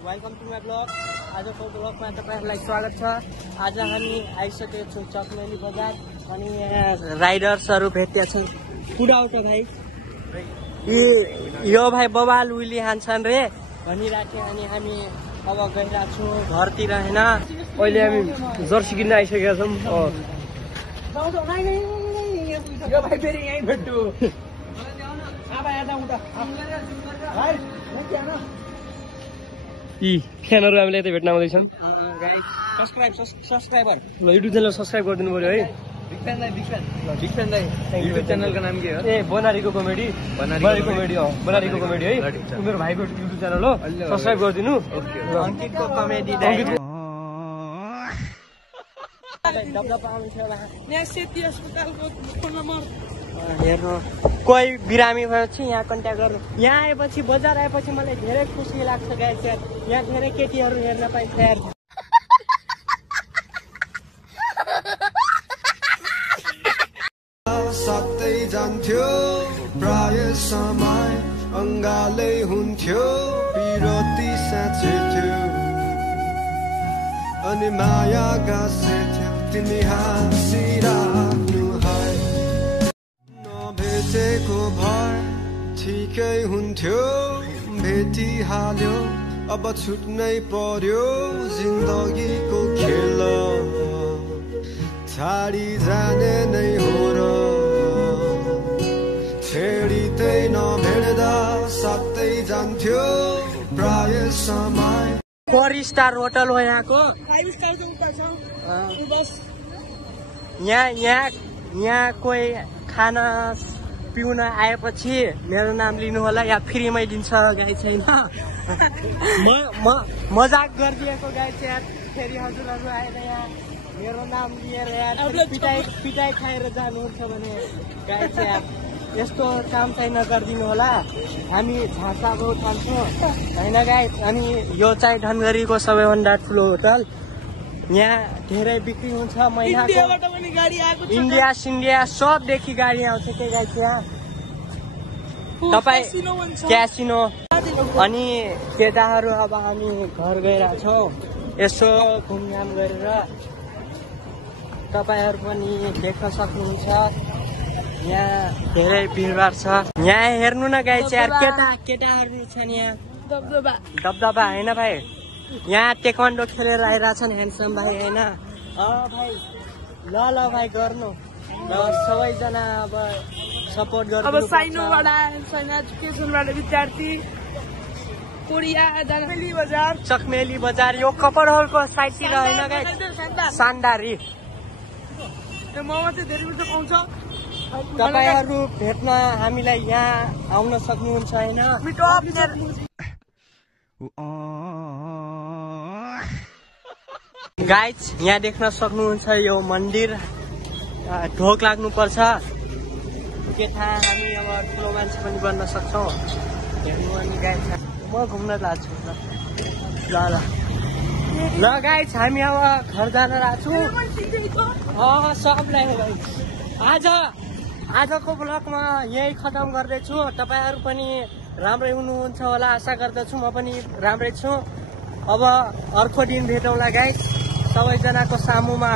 Welcome to my blog. आजको ब्लगमा तपाईहरुलाई स्वागत छ। आज हामी आइसकेको छौं चकमेली बजार अनि यहाँ राइडर्सहरु भेट्या छन्। पुडाउट भाइ यो भाइ बबाल उइली हान्छन् रे भनिराखे अनि हामी अब गइरा छौं घरतिर हैन। अहिले हामी जर्सी किन्न आइसकेका छौं। यो भाइ फेरि यही भेट्टु यी फ्यानहरु हामीले यतै भेट्न आउँदैछन्। सब्सक्राइबर युट्युब च्यानल सब्स्क्राइब गरिदिनु पर्यो है। बिग फ्यान दाइ युट्युब च्यानलको नाम के हो? ए बनारीको कमेडी कमेडी हो। बनारीको कमेडी है मेरो भाइको युट्युब च्यानल हो। सब्स्क्राइब गरिदिनु। अंकितको कमेडी दाइ दबदबा आउँछ होला। यहाँ सेती अस्पतालको फोन नम्बर हेर्नु। कोही बिरामी भएपछि यहाँ कन्ट्याक्ट गर्नु। यहाँ आएपछि बजार आएपछि मलाई धेरै खुसी लाग्छ गाइस यार। यहाँ धेरै केटीहरू हेर्न पाइन्छ यार। साथै जान्थ्यो प्राय समय अङ्गालै हुन्थ्यो पिरती साँचे थियो अनि माया गाँसे थियो तिमी हाँसिराख्नु है नभेटेको भए ठिकै हुन्थ्यो भेटिहाल्यो अब छुट्नै पर्यो जिन्दगीको खेल छाडी जाने नै हो र छेडिँदै नभेट्दा साथै जान्थ्यो प्राय समय। 4 स्टार होटल हो यहाँको। 5 स्टार को ऊपर छ बस। यहाँ कोही खाना पिउन आएपछि मेरो नाम लिनु होला या फ्रीमै दिन्छ गाई छैन। मजाक गरिदिएको गाई चाहिँ यार। फेरि हजुरहरू आएर यहाँ मेरो नाम लिएर यार पिटाई खाएर जानुहुन्छ भने गाई चाहिँ यार यस्तो काम चाहिँ नगरिदिनु होला। हामी झासाको थाल्छौँ होइन गाई। अनि यो चाहिँ धनगढीको सबैभन्दा ठुलो होटल। यहाँ धेरै बिक्री हुन्छ महिनाको। इन्डिया सिन्डिया सबदेखि गाडी आउँछ के गाई यहाँ तपाईँ क्यासिनो। अनि केटाहरू अब हामी घर गइरहेछौँ यसो घुमघाम गरेर। तपाईँहरू पनि देख्न सक्नुहुन्छ यहाँ धेरै भिडभाड छ। यहाँ हेर्नु न गाई चाहिँ यार केटाहरू छन् यहाँ। दबदबा होइन भाइ। यहाँ टेक्वान्डो खेलेर आइरहेछन् ह्यान्डसम भाइ होइन। भाइ ल भाइ गर्नु र सबैजना अब सपोर्ट गर्नु। अब साइनोबाट साइना एजुकेसनबाट विद्यार्थी कोरिया चकमेली बजार यो कपडहरूको साइडतिर होइन गाई सान्दारी। मोमो चाहिँ धेरै मिठो पाउँछ। तपाईहरु भेट्न हामीलाई यहाँ आउन सक्नुहुन्छ हैन। गाइज यहाँ देख्न सक्नुहुन्छ यो मन्दिर ढोक लाग्नु पर्छ के थाहा। हामी अब ठुलो मान्छे पनि बन्न सक्छौँ हेर्नु। अनि गाइज म घुम्न लाग्छु ल गाइज हामी अब घर जान लाग्छौँ। सबलाई आजको ब्लगमा यही खतम गर्दैछु। तपाईहरु पनि राम्रै हुनुहुन्छ होला आशा गर्दछु। म पनि राम्रै छु। अब अर्को दिन भेटौँला गाइस। सबैजनाको सामुमा